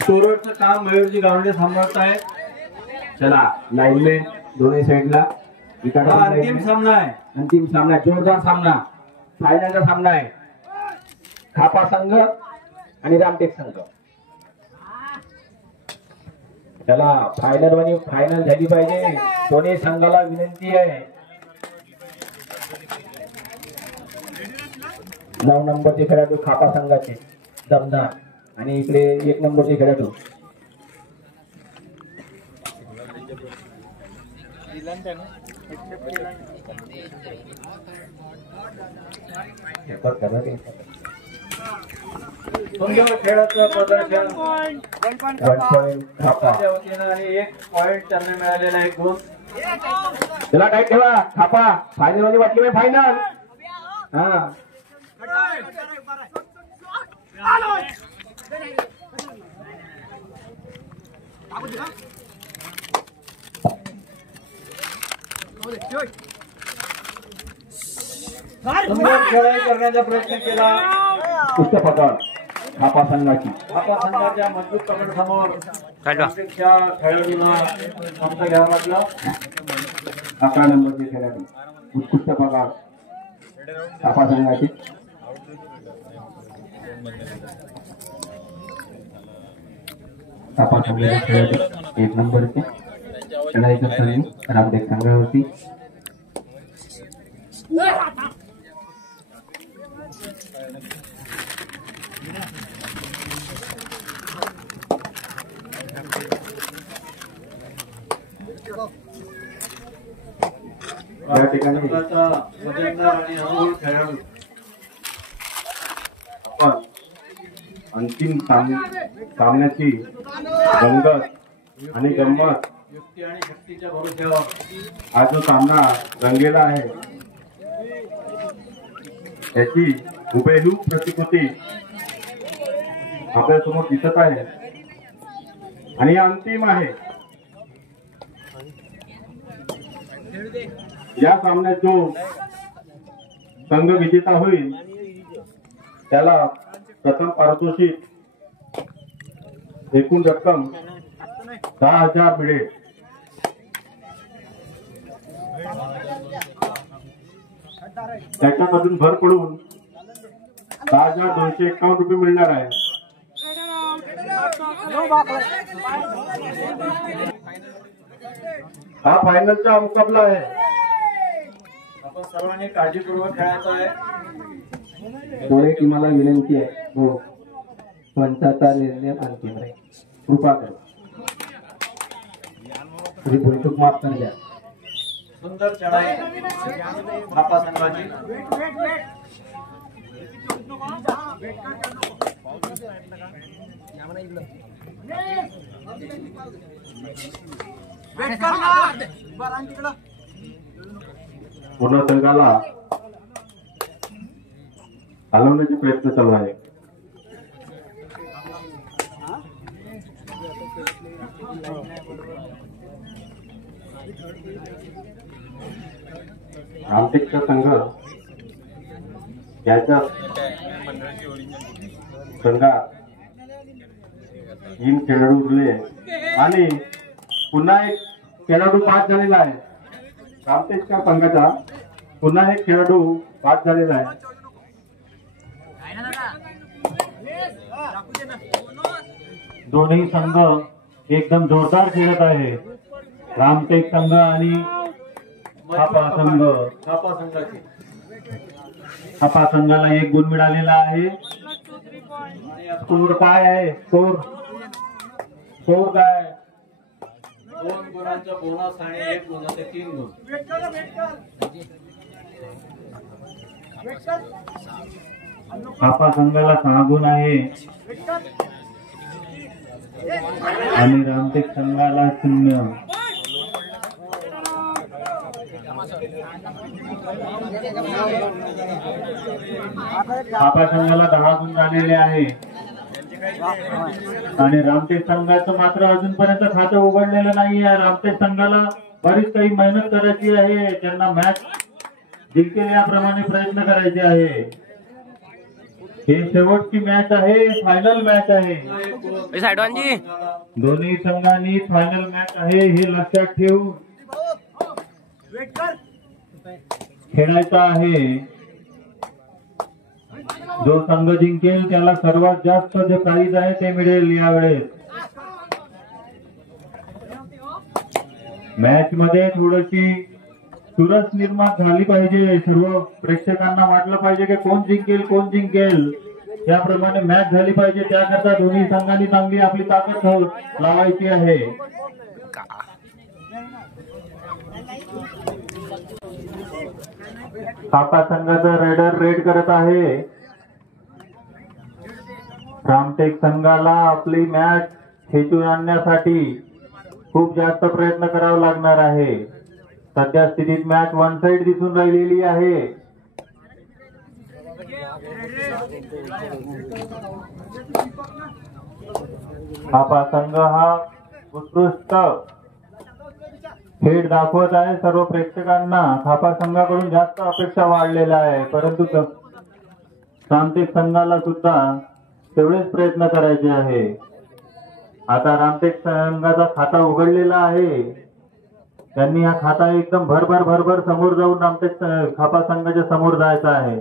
स्टोरचं काम मयूरजी गावंडे सांभाळत आहे। चला लाइन में दोन्ही साइडला अंतिम सामना आहे, अंतिम सामना, जोरदार सामना, फायनलचा सामना आहे। खापा संघ आणि रामटेक संघ। चला फायनल वाली फायनल झाली पाहिजे, दोन्ही संघाला विनंती आहे। 9 नंबरचे खेळाडू खापा संघाचे दमदार आणि इकडे 1 नंबरचे खेळाडू सुंदर खेळाचं प्रदर्शन 1 पॉइंट खापाच्या वतीने आणि 1 पॉइंट त्यांना मिळालेला आहे। गुण चला टाईट ठेवा, खापा फायनल मध्ये वाटली आहे, फायनल। हा सुंदर खेळ करण्याचा प्रयत्न केला, उच्च पकड खापा संघाची। खापा संघाच्या मजबूत पकड समोर खेळाडूला सामना घ्यावा लागला। 11 नंबरचे खेळाडू उत्कृष्ट पकड खापा संघाची। खापा संघाचे खेळाडू 1 नंबरचे खेळाडू रामटेक संघावरती। या ठिकाणी अंतिम सामन्याची रंगत आणि गंमत, युक्ती आणि शक्तीच्या भरोश्यावर हा जो सामना रंगलेला आहे त्याची हुबेहूब प्रतिकृती आपल्या समोर दिसत आहे आणि अंतिम आहे। या सामन्यात जो संघ विजेता होईल त्याला प्रथम पारितोषिक एकूण रक्कम 10,000 मिळेल। त्याच्यामधून भर पडून 10,251 रुपये मिळणार आहे। हा फायनलचा मुकाबला आहे, आपण सर्वांनी काळजीपूर्वक खेळायचा आहे। दोन्ही टीमाला विनंती आहे, हो पंचाचा निर्णय अंतिम आहे, कृपा करा भूलचूक माफ कर द्या। सुंदर चढाई खापा संघाची। पूर्ण संघाला हलवण्याचे प्रयत्न चालू आहे। रामटेकचा संघ याच्या संघात 3 खेळाडू उरले आणि पुन्हा एक खेळाडू बाद झालेला आहे। रामटेकच्या संघाचा पुन्हा एक खेळाडू बाद झालेला आहे। दोन्ही संघ एकदम जोरदार खेळत आहे, रामटेक संघ आणि खापा संघ। खापा संघाला 1 गुण मिळालेला आहे। स्कोर काय आहे? स्कोर काय? 2 गुणांचा बोनस आणि 1 गुणाचे 3 गुण। खापा संघाला 6 गुण आहे आणि रामटेक संघाला 0। खापा संघाला 10 गुण झालेले आहे आणि रामटेक संघाचं मात्र अजूनपर्यंत खातं उघडलेलं नाही आहे। रामटेक संघाला बरीच काही मेहनत करायची आहे, त्यांना मॅच जिंकेल याप्रमाणे प्रयत्न करायचे आहे। हे शेवटची मॅच आहे, फायनल मॅच आहे। दोन्ही संघांनी फायनल मॅच आहे हे लक्षात ठेवून खेळायचा आहे। जो संघ जिंकेल त्याला सर्वात जास्त जे प्राइज आहे ते मिळेल। यावेळेस मॅच मध्ये थोडीशी चुरस निर्माण झाली पाहिजे। सर्व प्रेक्षकांना वाटलं पाहिजे की कोण जिंकेल कोण जिंकेल, त्याप्रमाणे मॅच झाली पाहिजे। त्याकरता दोन्ही संघांनी चांगली आपली ताकद लावायची आहे। काका संघाचा रेडर रेड करत आहे। रामटेक संघाला आपली मॅच खेचून आणण्यासाठी खूप जास्त प्रयत्न करावा लागणार आहे। सध्या स्थितीत मॅच वन साइड दिसून राहिलेली आहे। आपा संघ हा उत्कृष्ट खेळ दाखवत आहे। सर्व प्रेक्षकांना थापा संघाकडून जास्त अपेक्षा वाढलेल्या आहे, परंतु रामटेक संघाला सुद्धा तेवढेच प्रयत्न करायचे आहे। आता रामटेक संघाचा खाता उघडलेला आहे। त्यांनी हा खाता एकदम भरभर समोर जाऊन रामटेक थापा संघाच्या समोर जायचा आहे।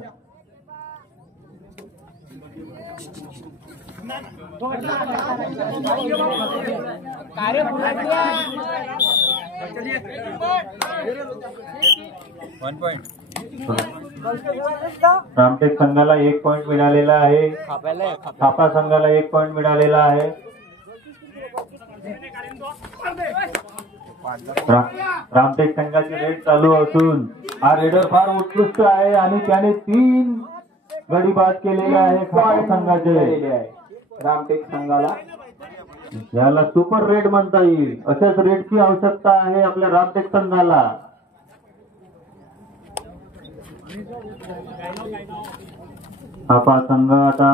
रामटेक संघाला 1 पॉइंट मिळालेला आहे। थापा संघाला 1 पॉइंट मिळालेला आहे। रामटेक संघाची रेड चालू असून हा रेडर फार उत्कृष्ट आहे आणि त्याने 3 गडी बाद केलेले आहे थापा संघाचे। रामटेक संघाला याला सुपर रेड म्हणता येईल। अशाच रेडची आवश्यकता आहे आपल्या रामटेक संघाला। थापा संघ आता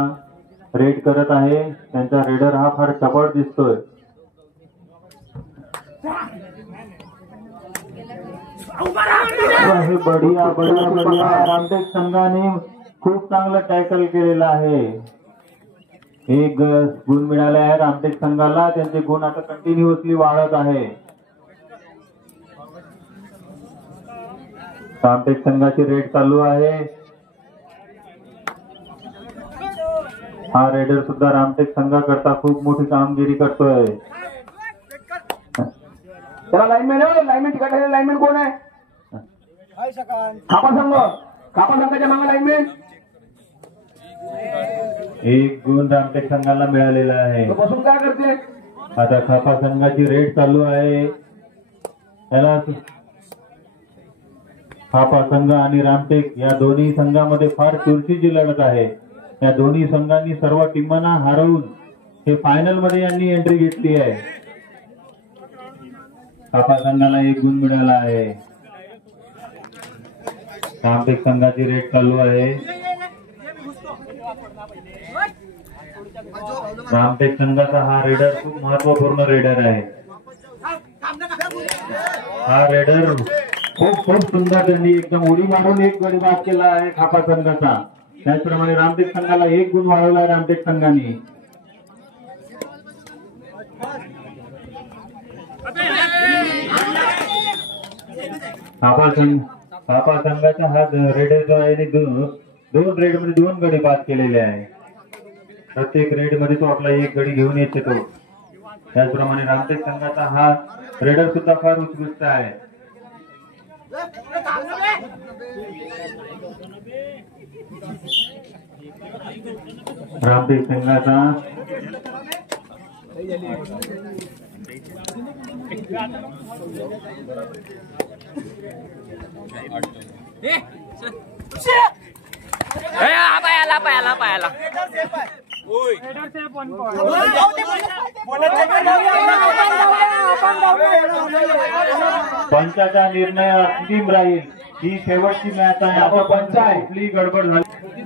रेड करत आहे। त्यांचा रेडर हा फार चपळ दिसतोय। बढिया रामटेक संघाने खूप चांगलं टॅकल केलेलं आहे। 1 गुण मिळाले आहे रामटेक संघाला। त्यांचे गुण आता कंटिन्युअसली वाढत आहे। रामटेक संघाची रेड चालू आहे। हा रेडर सुद्धा रामटेक संघाकरता खूप मोठी कामगिरी करतोय। त्याला लाईनमॅन तिकडे लाईनमॅन कोण आहे? खापा संघाच्या मागे लाईनमॅन। 1 गुण रामटेक संघाला मिळालेला आहे। बसून काय करते? आता खापा संघाची रेड चालू आहे। त्याला खापा संघ आणि रामटेक या दोन्ही संघामध्ये फार चुरशीची लढत आहे। या दोन्ही संघांनी सर्व टीमांना हरवून हे फायनल मध्ये यांनी एंट्री घेतली आहे। खापा संघाला 1 गुण मिळाला आहे। रामटेक संघाची रेड चालू आहे। रामटेक संघाचा हा रेडर खूप महत्वपूर्ण रेडर आहे। हा रेडर खूप सुंदर त्यांनी एकदम उडी मारून 1 गडी बाद केला आहे खापा संघाचा। त्याचप्रमाणे रामटेक संघाला 1 गुण वाढवला आहे रामटेक संघाने। थापा संघाचा हा रेडर जो आहे 2 रेड मध्ये 2 गडी बाद केलेले आहे। प्रत्येक रेड मध्ये तो आपला 1 गडी घेऊन येतो। त्याचप्रमाणे रामटेक संघाचा हा रेडर सुद्धा फार उत्कृष्ट आहे। रामटेक संघाचा पायाला पंचाचा निर्णय अंतिम राहील। ही शेवटची मॅच आहे। आपण पंच आहे, कुठली गडबड झाली।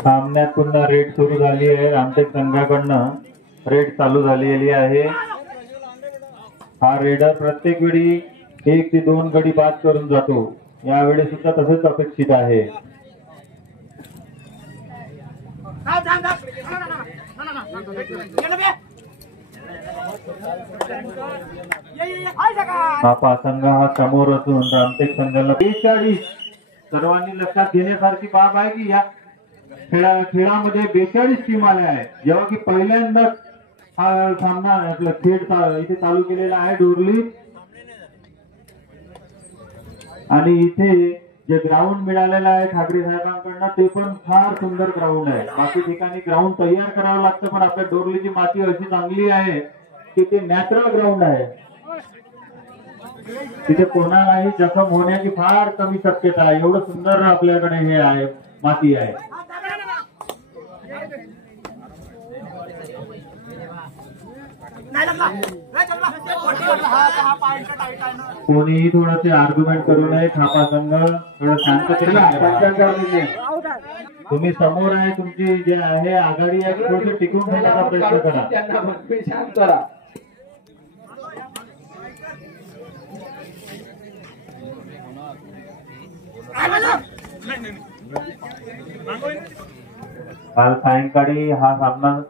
सामन्यात पुन्हा रेड सुरू झाली आहे। रामटेक संघाकडनं रेड चालू झालेली आहे। हा रेडर प्रत्येक वेळी 1 ते 2 गडी बाद करून जातो। यावेळी सुद्धा तसेच अपेक्षित आहे. खापा संघ हा समोर असून रामटेक संघाला 42. सर्वांनी लक्षात घेण्यासारखी बाब आहे की या खेळामध्ये 42 टीम आल्या आहेत. जेव्हा की पहिल्यांदा हा सामना आपला खेळ इथे चालू केलेला आहे डोरली. आणि इथे जे ग्राउंड मिळालेलं आहे ठाकरे साहेबांकडनं ते पण फार सुंदर ग्राउंड आहे. बाकी ठिकाणी ग्राउंड तयार करावं लागतं, पण आपल्या डोरलीची माती अशी चांगली आहे की ते नॅचरल ग्राउंड आहे. तिथे कोणालाही जखम होण्याची फार कमी शक्यता आहे. एवढं सुंदर आपल्याकडे हे आहे, माती आहे. कोणीही थोडंसे आर्ग्युमेंट करू नये. खापा संघ थोडं शांततेने, तुम्ही समोर आहे, तुमची जे आहे आघाडी आहे थोडं टिकून ठेवण्याचा प्रयत्न करा. त्यांना भरपूर शांत करा. काल सायंकाळी हा सामना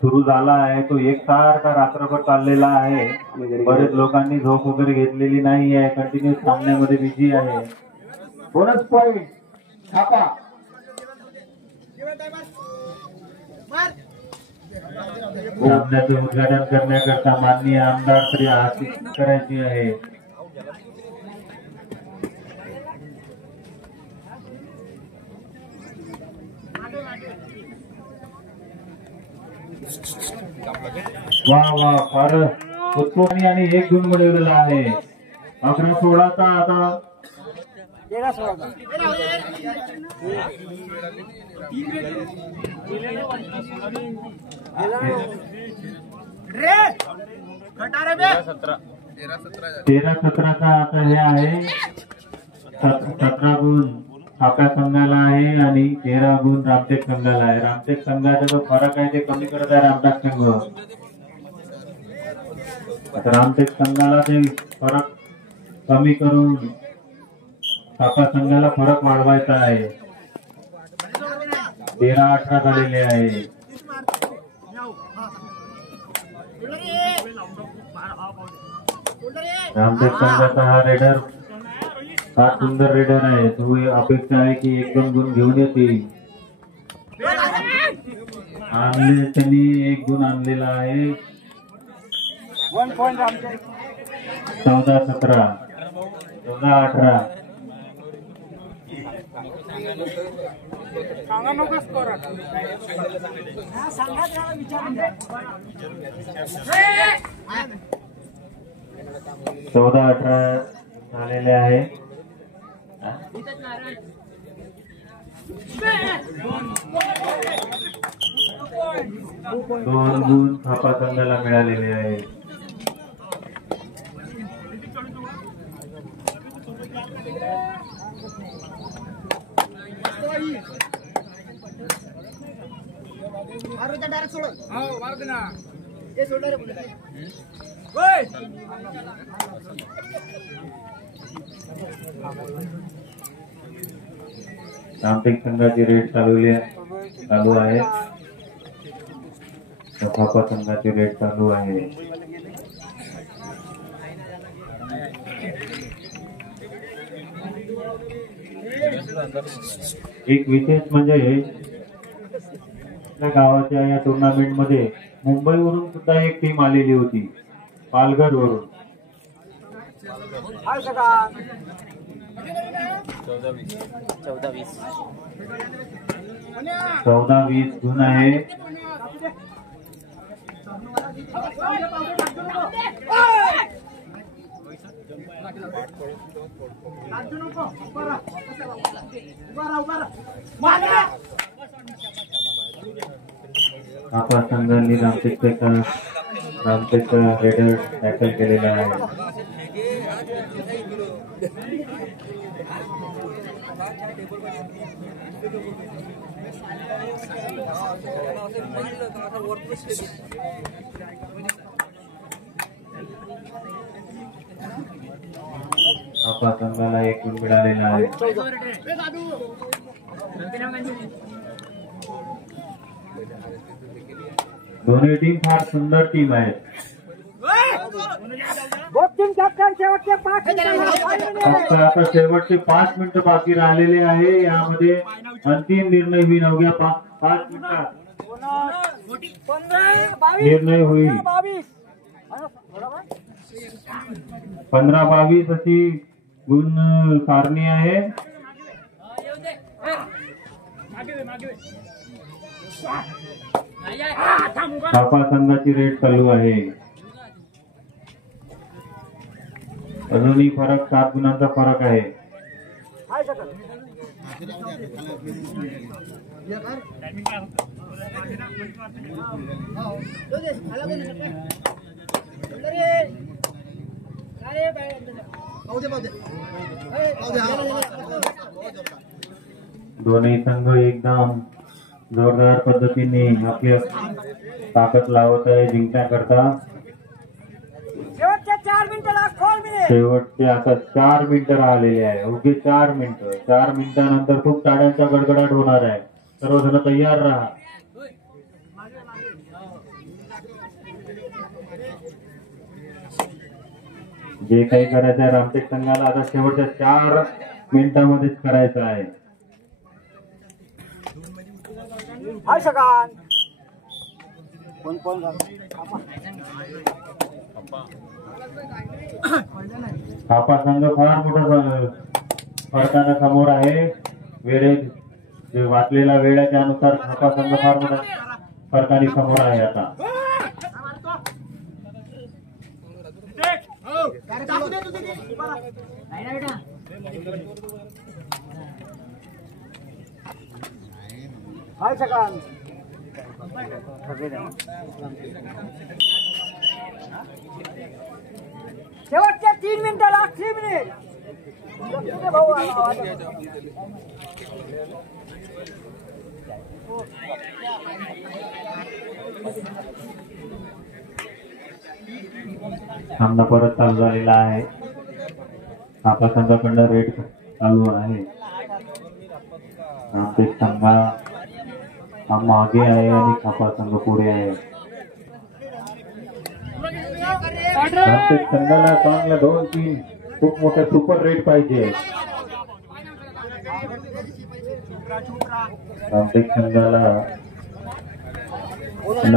सुरू झाला आहे, तो एकसारखा रात्रभर चाललेला आहे. बरेच लोकांनी झोप वगैरे घेतलेली नाही आहे, कंटिन्यू सामन्यामध्ये बिझी आहे. बोनस पॉइंट छापा. सामन्याचे उद्घाटन करण्याकरता माननीय आमदार श्री आशिष करायची आहे. वा वा, फार उत्तम आणि एक गुण मिळवलेला आहे. 11-16चा आता 13-17चा आता हे आहे. 17 गुण खाप्या संघाला आहे आणि 13 गुण रामटेक संघाला आहे. रामटेक संघाचा जो फरक आहे ते कमी करत आहे रामटेक संघ. आता रामटेक संघाला ते फरक कमी करून खापा संघाला फरक वाढवायचा आहे. 13-18 झालेले आहे. रामटेक संघाचा हा रेडर फार सुंदर रेडर आहे. तो अपेक्षा आहे की 1-2 गुण घेऊन येतील. आणले त्यांनी 1 गुण आणलेला आहे. 14-17, 14-18. चौदा 18 झालेले आहे. 2 गुण खापा संघाला मिळालेले आहे. रामटेक संघाची रेट चालू आहे. खापा संघाची रेट चालू आहे. एक विशेष म्हणजे गावाच्या या टुर्नामेंट मध्ये मुंबईवरून सुद्धा एक टीम आलेली होती, पालघर वरून. 14-20 गुण आहे. खापा संघाने रामटेकचा रेडर टॅकल केलेला आहे. खापा संघाला 1 गुण मिळालेला आहे. दोन्ही टीम फार सुंदर टीम आहेत. फक्त आता शेवटचे 5 मिनिटं बाकी राहिलेले आहे. यामध्ये अंतिम निर्णय होईल. अवघ्या 5 मिनिटात निर्णय होईल. 15-22 अशी गुण सारणी आहे. खापा संघाची रेट चालू आहे. अजूनही फरक 7 गुणांचा फरक आहे. दोन्ही संघ एकदम जोरदार पद्धतीने आपली ताकद लावत आहे जिंकण्याकरता. शेवटचे आता 4 मिनिटं राहिलेले आहे. अवघे 4 मिनिटं. 4 मिनिटानंतर खूप टाळ्यांचा गडगडाट होणार आहे. सर्वजण तयार राहा. जे काही करायचं आहे रामटेक संघाला आता शेवटच्या 4 मिनिटांमध्येच करायचं आहे. खापा संघ फार मोठा फरकाने समोर आहे. वाचलेला वेळेच्या अनुसार खापा संघ फार मोठा फरकाने समोर आहे. आता शेवटच्या 3 मिनिटाला 3 मिनिट. सामना परत चालू झालेला आहे. खापा संघाकडनं रेड चालू आहे. रामटेक संघ मागे आहे आणि खापा संघ पुढे आहे. रामटेक संघाला चांगल्या 2-3 खूप मोठ्या सुपर रेट पाहिजे. रामटेक संघाला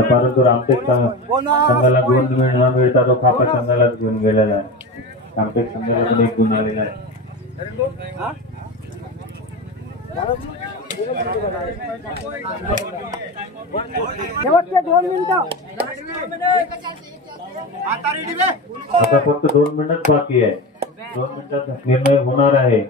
परंतु रामटेक संघाला गुण न मिळता तो खापा संघालाच घेऊन गेलेला आहे. रामटेक संघाला पण 1 गुण आलेला आहे. शेवटचे 2 मिनिटं. आता फक्त 2 मिनिट बाकी आहे. 2 मिनिटात निर्णय होणार आहे.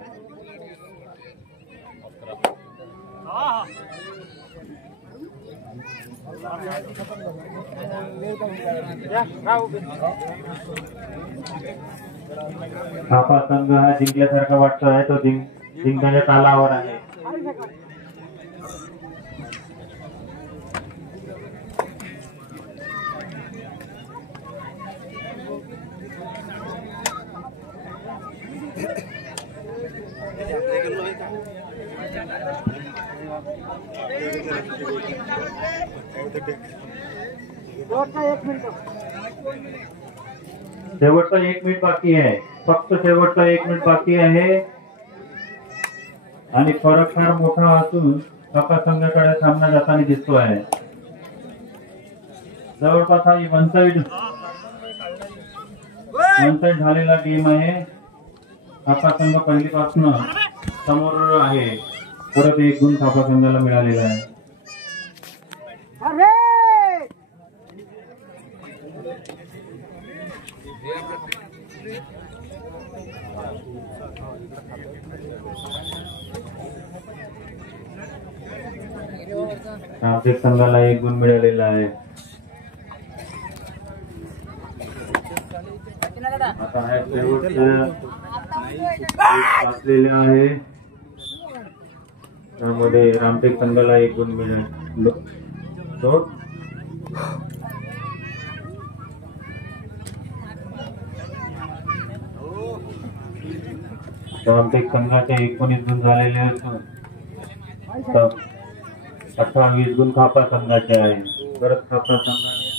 खापा संघ हा जिंकल्यासारखा वाटतो आहे. तो जिंकण्याच्या तालावर आहे. शेवटचा 1 मिनिट बाकी आहे. फक्त शेवटचा 1 मिनिट बाकी आहे आणि फरक फार मोठा असून खापा संघाकडे सामना जाताना दिसतो आहे. जवळपास हा वन साइड झालेला टीम आहे. खापा संघ पहिलीपासून समोर आहे. परत 1 गुण खापा संघाला मिळालेला आहे. रामटेक संघाला 1 गुण मिळालेला आहे. आता हा शेवटचा वाचलेला आहे. त्यामध्ये रामटेक संघाला 1 गुण मिळाला. रामटेक संघाचे 19 गुण झालेले असून 18-20 गुण खापा संघाचे आहे. परत खापा संघाने